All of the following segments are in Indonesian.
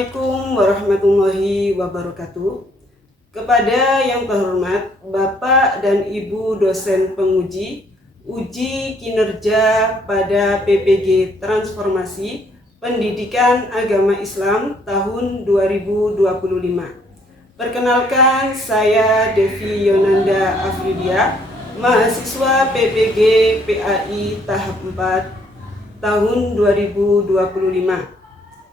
Assalamualaikum warahmatullahi wabarakatuh. Kepada yang terhormat Bapak dan Ibu dosen penguji uji kinerja pada PPG Transformasi Pendidikan Agama Islam tahun 2025. Perkenalkan, saya Devi Yonanda Afridia, mahasiswa PPG PAI tahap 4 tahun 2025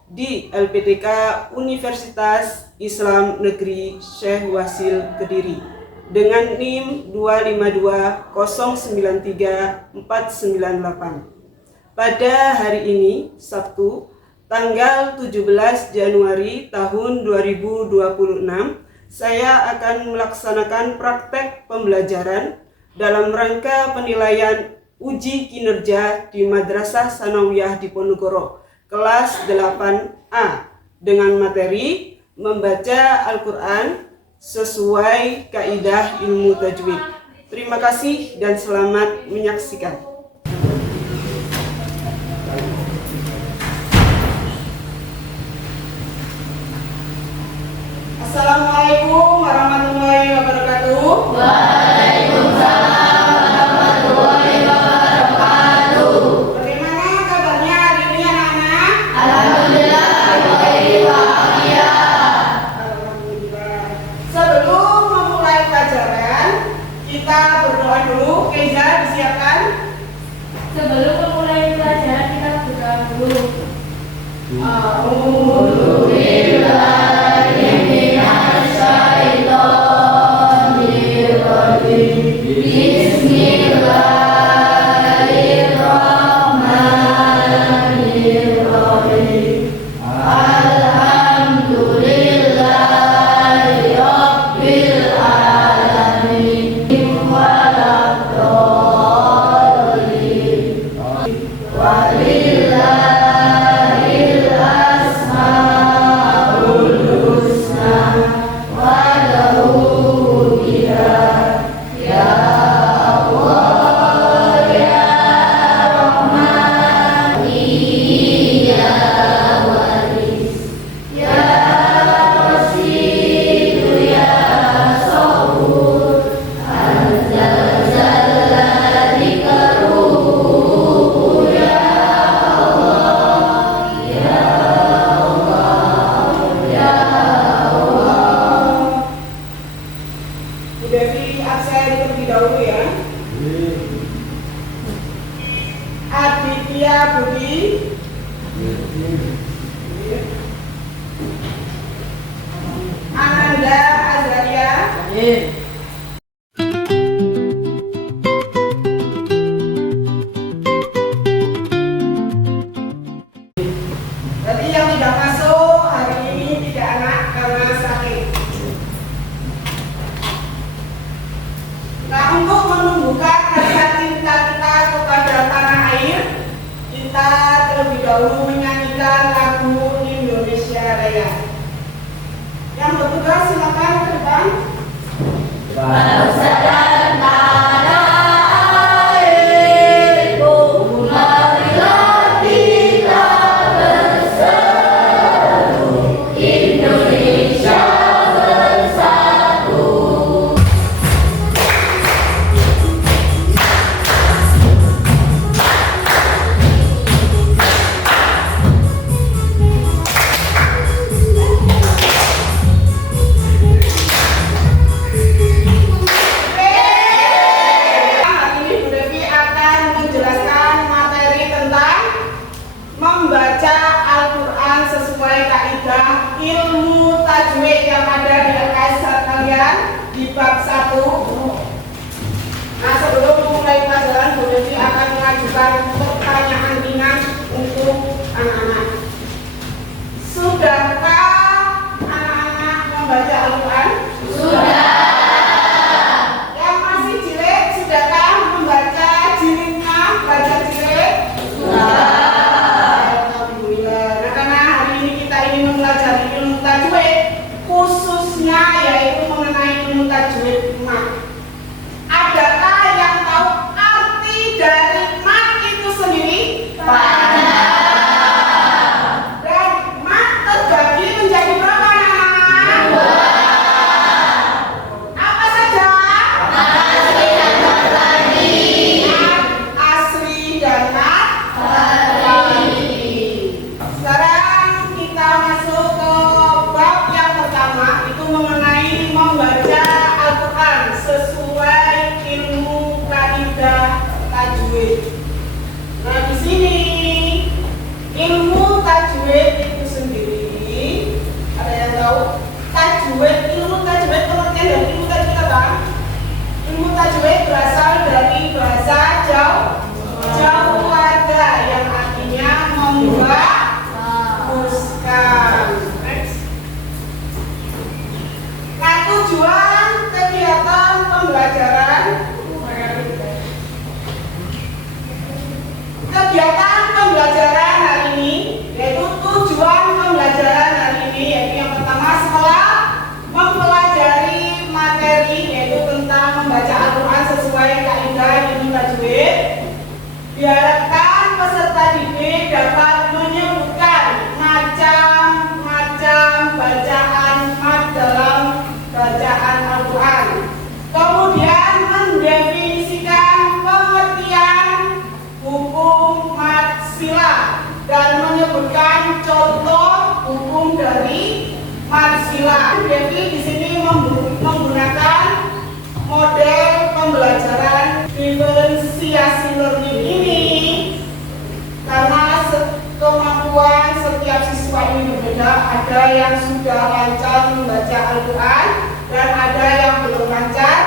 di LPDK Universitas Islam Negeri Syekh Wasil Kediri dengan NIM 252093498. Pada hari ini, Sabtu, tanggal 17 Januari tahun 2026, saya akan melaksanakan praktek pembelajaran dalam rangka penilaian uji kinerja di Madrasah Sanawiyah Diponegoro kelas 8A dengan materi membaca Al-Quran sesuai kaidah ilmu tajwid. Terima kasih dan selamat menyaksikan. Assalamualaikum warahmatullahi wabarakatuh. Waalaikumsalam warahmatullahi wabarakatuh. Bagaimana kabarnya hari ini anak-anak? Alhamdulillah, baik bahagia. Alhamdulillah. Sebelum memulai pelajaran, kita berdoa dulu. Keiza disiapkan. Sebelum memulai pelajaran kita berdoa dulu. Bu Devi absen terlebih dahulu ya. Aditya Budi. Ananda Azaria. Berarti yang tidak masuk hari ini 3 anak karena sakit. Nah, untuk menumbuhkan rasa cinta kita kepada tanah air, kita terlebih dahulu menyanyikan lagu Indonesia Raya. Yang bertugas silakan ke depan. Bangsa dan tanah airku, marilah kita berseru, Indonesia bersatu. Hari ini Bu Devi akan menjelaskan materi tentang membaca Al-Quran sesuai kaidah ilmu tajwid yang ada di LKS kalian di bab 1. Nah, sebelum memulai pelajaran, Bu Devi akan mengajukan pertanyaan ringan untuk anak-anak. Sudahkah anak-anak membaca Al-Quran? Sudah. Yang masih cilik, sudahkah membaca jilidnya, baca cilik? Alhamdulillah. Nah, karena hari ini kita ingin mempelajari ilmu tajwid, khususnya yaitu mengenai ilmu tajwid mat. Adakah yang tahu arti dari mat itu sendiri? Pada. Dan mat terbagi tajwid itu sendiri, ada yang tahu? Tajwid, ilmu tajwid, pengertian dari ilmu tajwid apa? Ilmu tajwid berasal dari bahasa Jawa yang artinya membaguskan. Nah, tujuan kegiatan pembelajaran hari ini, yaitu tujuan pembelajaran hari ini, yaitu yang pertama setelah mempelajari materi yaitu tentang membaca Al-Quran sesuai kaidah ilmu tajwid, diharapkan peserta didik dapat menyebutkan macam-macam bacaan mad dalam bacaan Al-Quran, kemudian mendefinisikan pengertian hukum mad sila dan menyebutkan contoh hukum dari mad sila. Jadi di sini menggunakan model pembelajaran diferensiasi learning ini karena kemampuan setiap siswa ini berbeda. Ada yang sudah lancar membaca Al-Quran dan ada yang belum lancar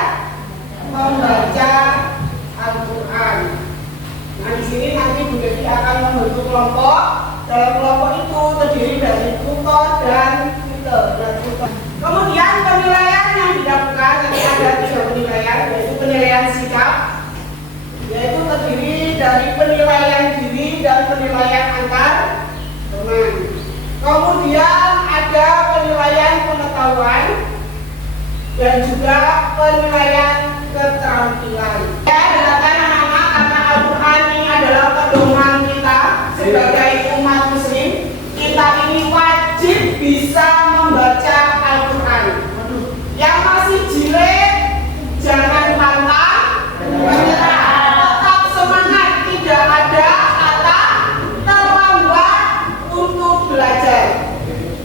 membaca Al-Quran. Nah, di sini nanti Bu Devi akan membentuk kelompok. Dalam kelompok itu terdiri dari tutor dan tutor. Kemudian penilaian yang dilakukan, nanti ada 3 penilaian, yaitu penilaian sikap, yaitu terdiri dari penilaian diri dan penilaian antar teman. Kemudian ada penilaian pengetahuan dan juga penilaian keterampilan. Ya, dengarkan anak-anak, karena Al-Quran ini adalah pedoman kita sebagai umat muslim. Kita ini wajib bisa membaca Al-Quran. Yang masih jilid jangan pantang menyerah, tetap semangat, tidak ada kata terlambat untuk belajar.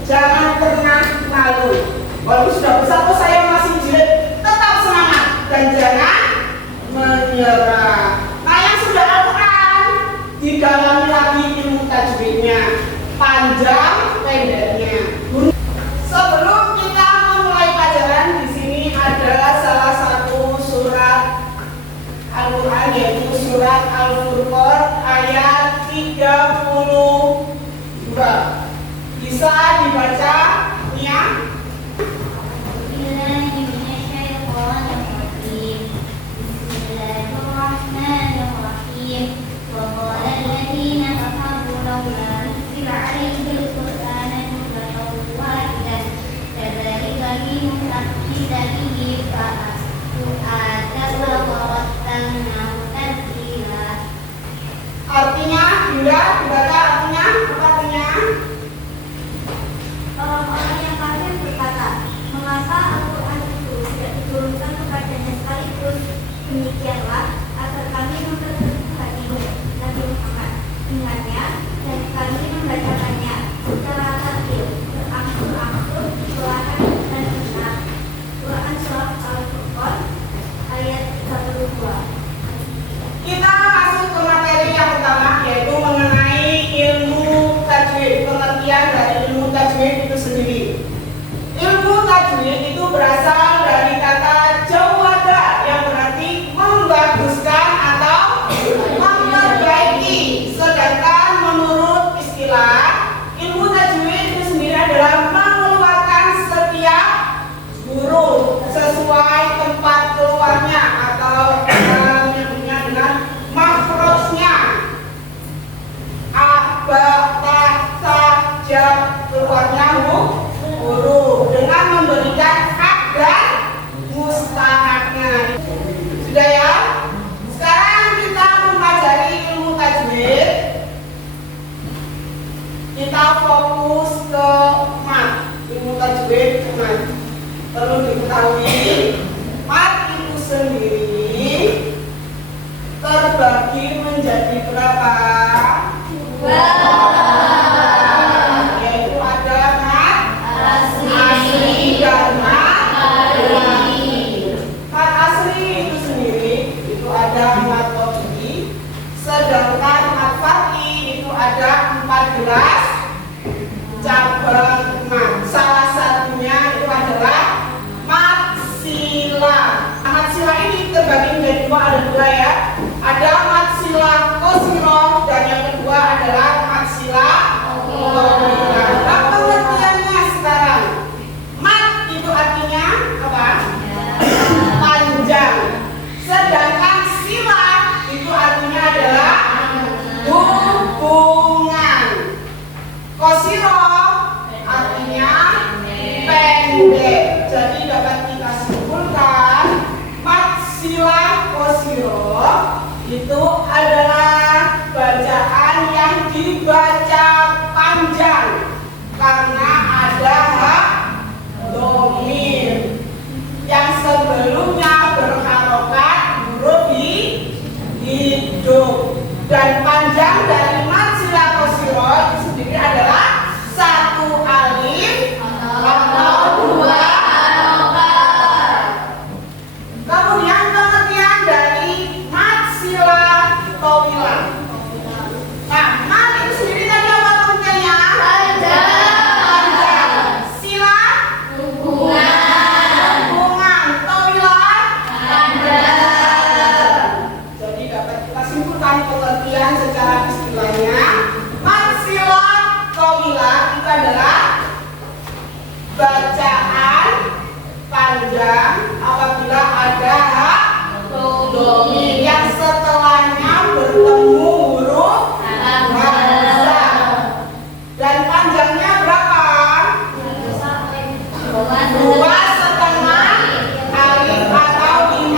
Jangan pernah malu. Walaupun sudah besar kok saya masih jilid, tetap semangat dan jangan menyerah. Nah, yang sudah Al-Quran didalami lagi ilmu tajwidnya, panjang pendeknya. Sebelum kita memulai pelajaran, di sini ada salah satu surat Al-Quran, yaitu surat Al-Furqan ayat 32. Bisa dibaca ya? Artinya, Bunda, dibaca artinya, apa artinya? Orang-orang yang kafir berkata, mengapa Al-Quran itu tidak diturunkan kepadanya sekaligus? Demikianlah agar kami memperteguh hatimu, Nabi Muhammad, dengannya, dan kami membacakannya secara tartil, berangsur-angsur, perlahan dan benar. Quran Surat Al-Furqan ayat 32. Kita masuk ke materi yang pertama, yaitu mengenai ilmu tajwid, pengertian dari ilmu tajwid itu sendiri. Ilmu tajwid itu berasal dari kata jawada yang berarti membaguskan atau memperbaiki. Sedangkan menurut istilah, ilmu tajwid itu sendiri adalah mengeluarkan setiap huruf sesuai tempat keluarnya atau makhrajnya. Keluarnya huruf dengan memberikan hak dan mustahaknya. Sudah ya? Sekarang kita mempelajari ilmu tajwid. Kita fokus ke mad. Ilmu tajwid mad. Perlu diketahui, mad itu sendiri terbagi menjadi berapa? Yaitu ada mad asli dan mad tabi'i. Mad asli itu sendiri itu ada mad tabi'i, sedangkan mad far'i itu ada 14 jadi dapat kita simpulkan Matsilah Qashiro itu adalah bacaan yang dibaca panjang karena ada hak dhamir yang sebelumnya berharokat huruf hidup, dan panjang dari Matsilah Qashiro itu sendiri adalah satu alif atau dua harokat. Kemudian pengertian dari Matsilah Tawilah. Nah, mat itu sendiri tadi apa pengertiannya? Panjang. Sila hubungan. Tawilah jadi dapat kita simpulkan pengertian secara istilahnya. Matsilah Tawilah itu adalah bacaan panjang apabila ada hak dhamir yang setelahnya bertemu huruf hamzah. Dan panjangnya berapa? 2,5 alif atau 5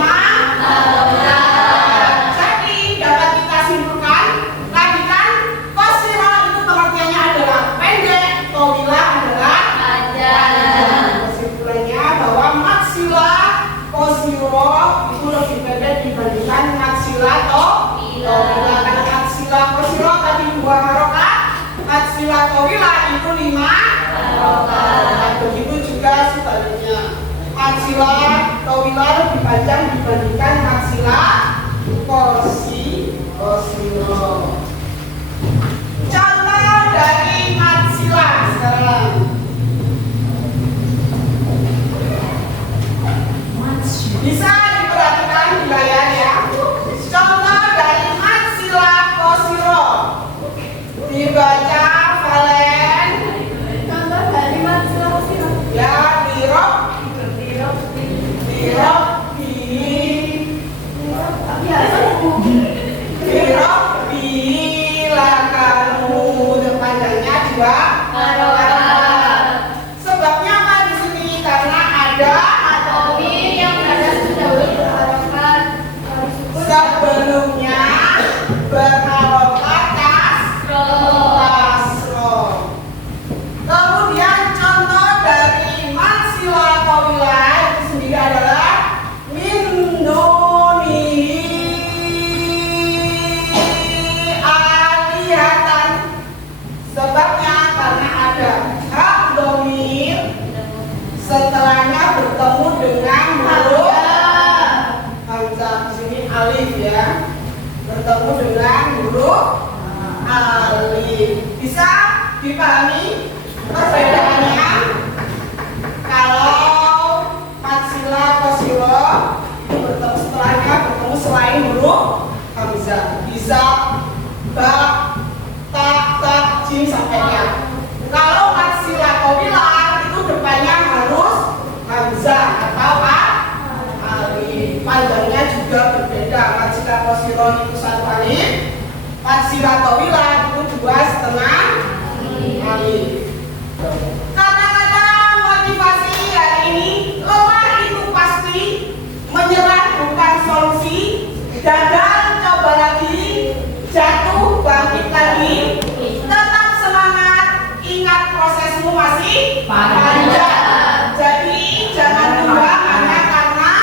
harokat. Jadi dapat kita simpulkan tadi kan Qashiro itu pengertiannya adalah pendek, Tawilah adalah panjang. Kesimpulannya bahwa Matsilah Qashiro itu lebih pendek dibandingkan Matsilah Tawilah. Karena Matsilah Qashiro tadi 2 harokat, Matsilah Tawilah itu 5 harokat. Begitu juga sebaliknya, Matsilah Tawilah lebih panjang dibandingkan Matsilah Qashiro. Contoh dari Matsilah sekarang. Bisa diperhatikan di layar ya. Contoh dari Matsilah Qashiro dibaca Valen. Contoh dari Matsilah Qashiro. Ya, dirok bilakamu, panjangnya 2 harokat. Sebabnya apa di sini? Karena ada Dhamir yang berada dahulu berharokat sebelumnya berharokat kasroh. Kemudian contoh dari Matsilah Tawilah itu sendiri adalah min dunihi alihatan. Sebabnya karena ada hak dhamir setelahnya bertemu dengan huruf hamzah. Di sini alif ya, bertemu dengan huruf alif. Bisa dipahami perbedaannya? Kalau Matsilah Qashiro itu bertemu setelahnya bertemu selain huruf hamzah, bisa ba, ta, jim sampai ya. Kalau Matsilah Tawilah itu depannya harus hamzah atau alif. Panjangnya juga berbeda. Matsilah Qashiro itu 1 alif, Matsilah Tawilah itu 2,5 alif. Kata-kata motivasi hari ini, lelah itu pasti, menyerah bukan solusi, gagal coba lagi, jatuh bangkit lagi, tetap semangat, ingat prosesmu masih panjang. Jadi jangan tunda hanya karena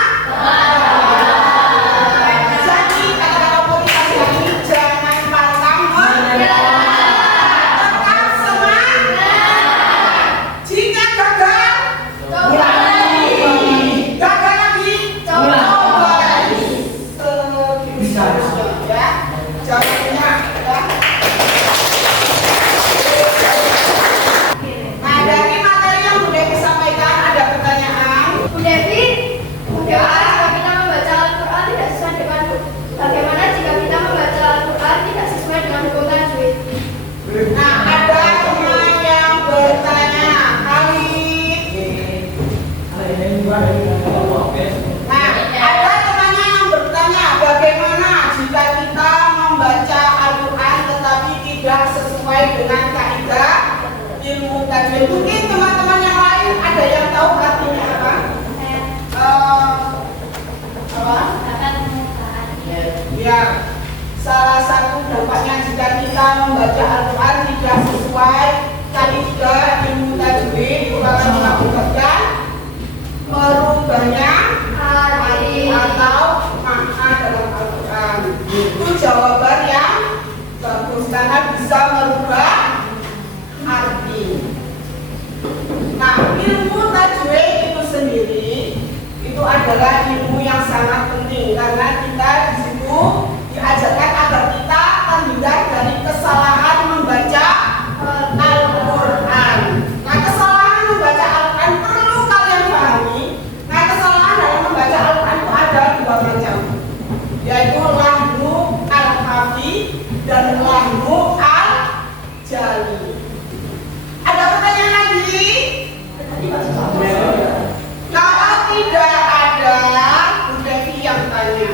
jadi kata-kata motivasi hari ini, jangan pantang menyerah, tetap semangat. Jika gagal, mulai lagi. Gagal lagi, coba lagi. Seterusnya ya. Jawabannya ya. Nah, dari materi yang sudah disampaikan ada pertanyaan. Bu Devi, bagaimana jika kita membaca Al-Quran tidak sesuai dengan bagaimana jika kita membaca Al-Quran tidak sesuai dengan hukum tajwid? Nah, ada teman yang bertanya kali. Nah, ada temannya yang bertanya bagaimana jika kita membaca Al-Quran tetapi tidak sesuai dengan kaidah ilmu tajwid. Mungkin teman-teman yang lain ada yang tahu artinya merubahnya arti atau makna dalam Al-Quran. Itu jawaban yang bagus karena bisa merubah arti. Nah, ilmu tajwid itu sendiri itu adalah ilmu yang sangat penting karena kita di situ diajarkan agar kita terhindar dari kesalahan membaca Al-Quran. Nah, kesalahan membaca Al-Quran perlu kalian pahami. Nah, kesalahan dalam membaca Al-Quran itu ada dua macam, yaitu lahnu al-hafi dan lahnu al-jali. Ada pertanyaan lagi? Kalau tidak ada, Bu Devi yang tanya.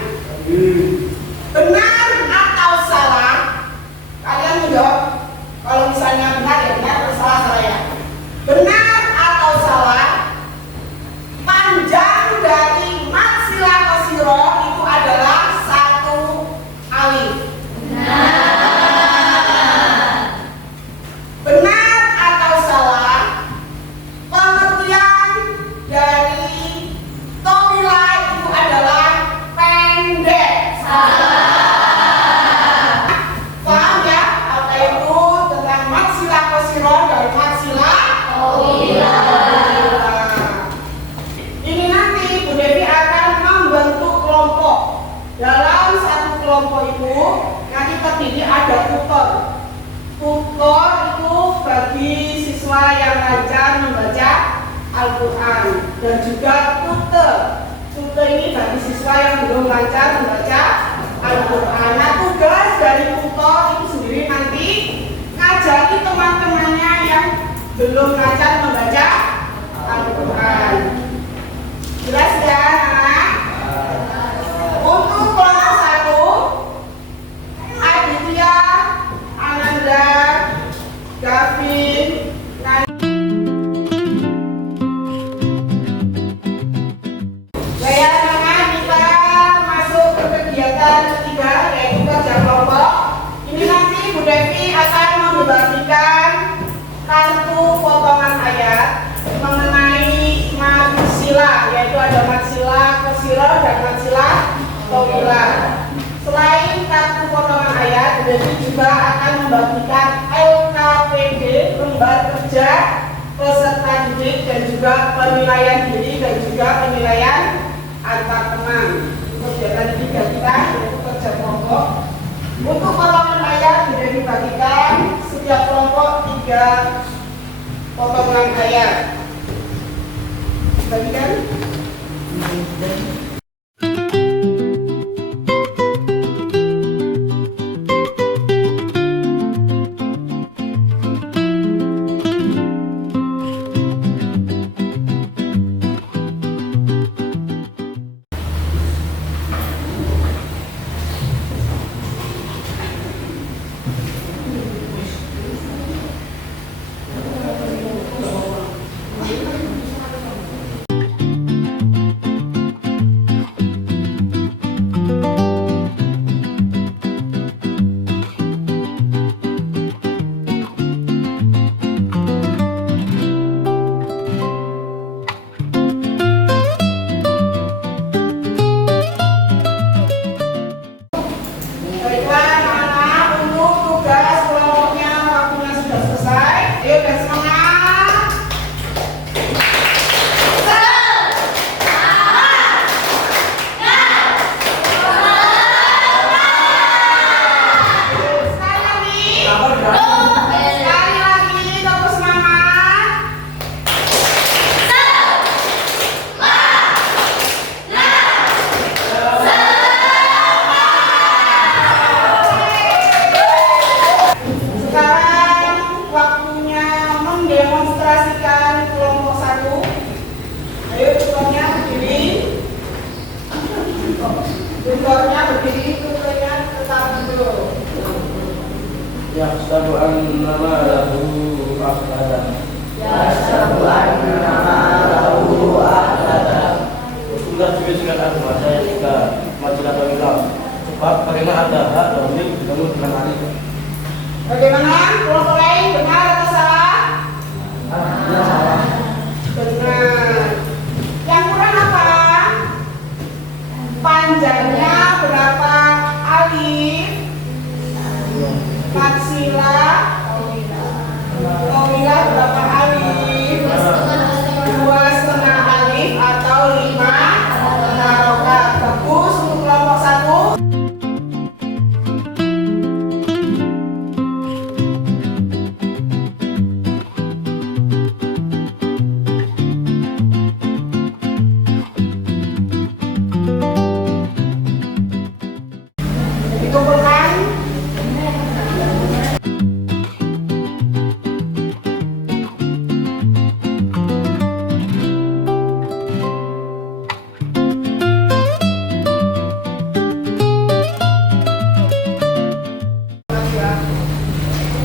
Benar atau salah? Kalian menjawab. Kalau misalnya benar ya benar, kalau salah salah ya. Benar atau salah? Panjang dari maksilah ke siro itu adalah 1 alif. Benar atau salah? Pengertian dari tawila itu adalah pendek. Paham ya? Apa itu tentang maksilah qasirah dan maksilah tawila. Ini nanti Bu Devi akan membentuk kelompok. Dalam satu kelompok itu nanti terdiri ada tutor. Tutor itu bagi siswa yang lancar membaca Al-Quran dan juga tutor. Tutor ini bagi siswa yang belum lancar membaca Al-Quran. Nah, tugas dari tutor itu sendiri nanti ngajari teman-temannya yang belum lancar membaca Al-Quran. Jelas ya, anak? Untuk kelompok 1, Aditya, Ananda, Gavin, kita masuk ke kegiatan ketiga, yaitu kerja kelompok. Ini nanti Bu Devi akan membagikan kartu potongan ayat mengenai maksilah, yaitu ada maksilah qasirah dan maksilah tawila. Selain kartu potongan ayat, Bu Devi juga akan membagikan LKPD, lembar kerja peserta didik, dan juga penilaian diri dan juga penilaian antar teman. Kegiatan ketiga kita yaitu kerja kelompok. Untuk potongan ayat sudah dibagikan setiap kelompok 3 potongan ayat. Bagikan. Yahsabu anna ma'lahu akhlada. Yahsabu anna ma'lahu akhlada. Sudah dibisarkan agama saya jika majalah Tawila. Sebab karena ada hak wajib kamu dengan hari. Bagaimana? Kelompok lain benar atau salah? Salah. Benar. Yang panjangnya berapa alif? Matsila Tawila berapa alif? 2,5 alif atau 5 harokat. Bagus untuk kelompok 1. Dikumpulkan.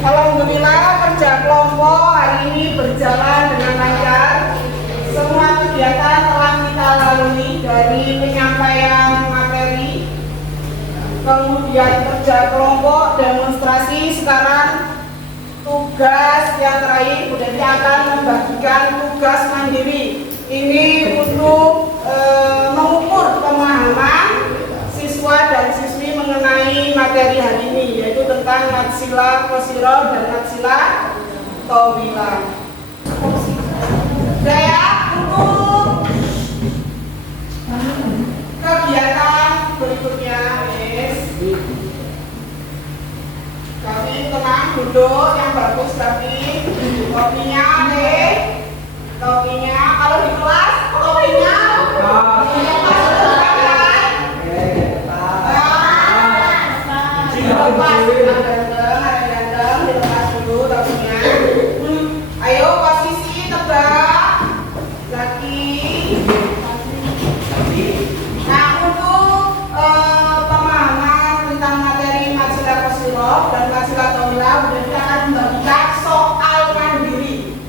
Alhamdulillah kerja kelompok hari ini berjalan dengan lancar. Semua kegiatan telah kita lalui dari penyampaian materi, kemudian kerja kelompok, demonstrasi. Sekarang tugas yang terakhir, kemudian kita akan membagikan tugas mandiri. Ini untuk mengukur pemahaman siswa dan siswi mengenai materi hari ini, yaitu tentang Matsila Qashirah dan Matsila Tawilah. Saya untuk kegiatan berikutnya, kami tenang duduk yang bagus, tapi kopinya kopinya kalau di kelas kopinya ayo posisi tegak lagi. Nah, untuk pemahaman tentang materi Matsila Qashirah dan Matsila Tawilah, kita akan membagikan soal mandiri.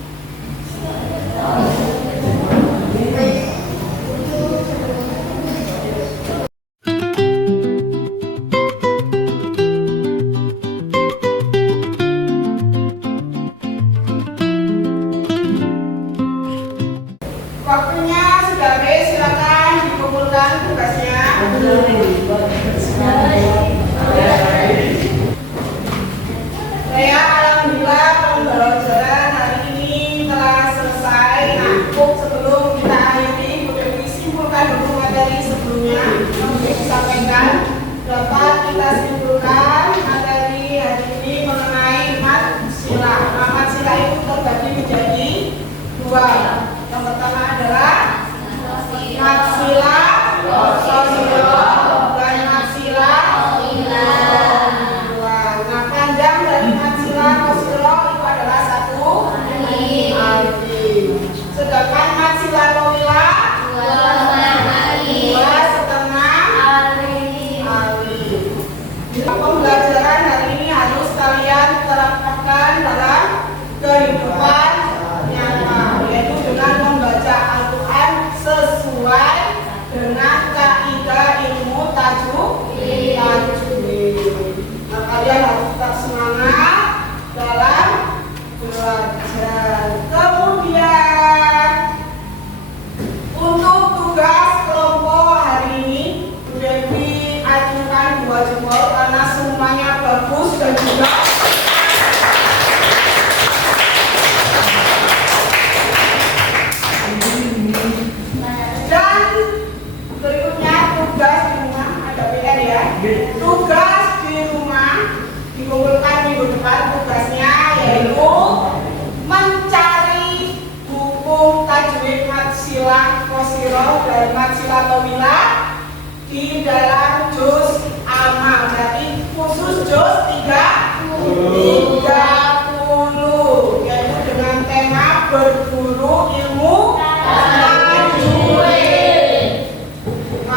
Waktunya sudah habis, silakan dikumpulkan tugasnya. Saya alhamdulillah pembelajaran hari ini telah selesai. Nah, sebelum kita akhiri, boleh disimpulkan dulu materi sebelumnya yang sudah disampaikan. Dapat kita simpulkan materi hari ini mengenai Matsila. Matsila itu terbagi menjadi 2. Yang pertama adalah Matsila Qashirah dan Matsila Tawilah. Nah, panjang dari Matsila Qashirah itu adalah 1 alif. Sedangkan Matsila Tawilah 2,5 alif. Pembelajaran hari ini harus kalian terapkan dalam kehidupan nyata, yaitu dengan membaca Al-Quran sesuai dengan kaidah ilmu tajwid. Nah, kalian harus tetap semangat dalam belajar. Kemudian untuk tugas kelompok hari ini sudah diajukan 2 jempol karena semuanya bagus dan juga berikutnya tugas di rumah, ada PR ya. Tugas di rumah dikumpulkan minggu depan. Tugasnya yaitu mencari buku tajwid Matsila Qashirah dan Matsila Tawilah di dalam juz amal. Berarti khusus juz 30, yaitu dengan tema berburu ilmu tajwid.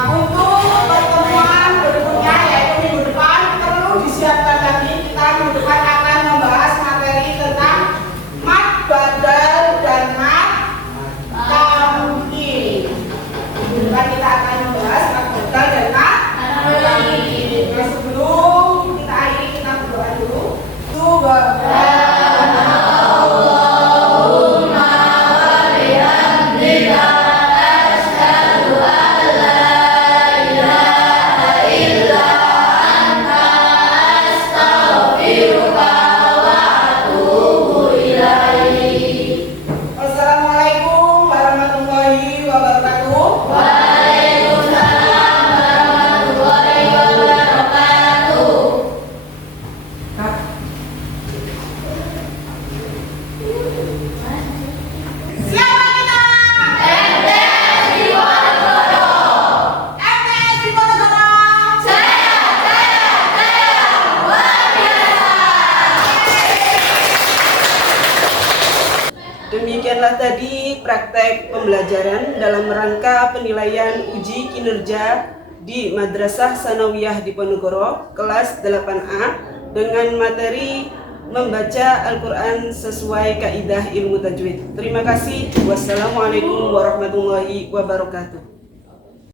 Untuk pertemuan berikutnya yaitu minggu depan perlu disiapkan lagi. Kita minggu depan akan membahas materi tentang mat badal dan mat tamkin. Minggu depan kita akan membahas mat badal dan mat tamkin. Nah, sebelum kita akhiri, kita berdoa dulu. Subhanallah. Demikianlah tadi praktek pembelajaran dalam rangka penilaian uji kinerja di Madrasah Sanawiyah Diponegoro kelas 8A dengan materi membaca Al-Quran sesuai kaidah ilmu tajwid. Terima kasih. Wassalamualaikum warahmatullahi wabarakatuh.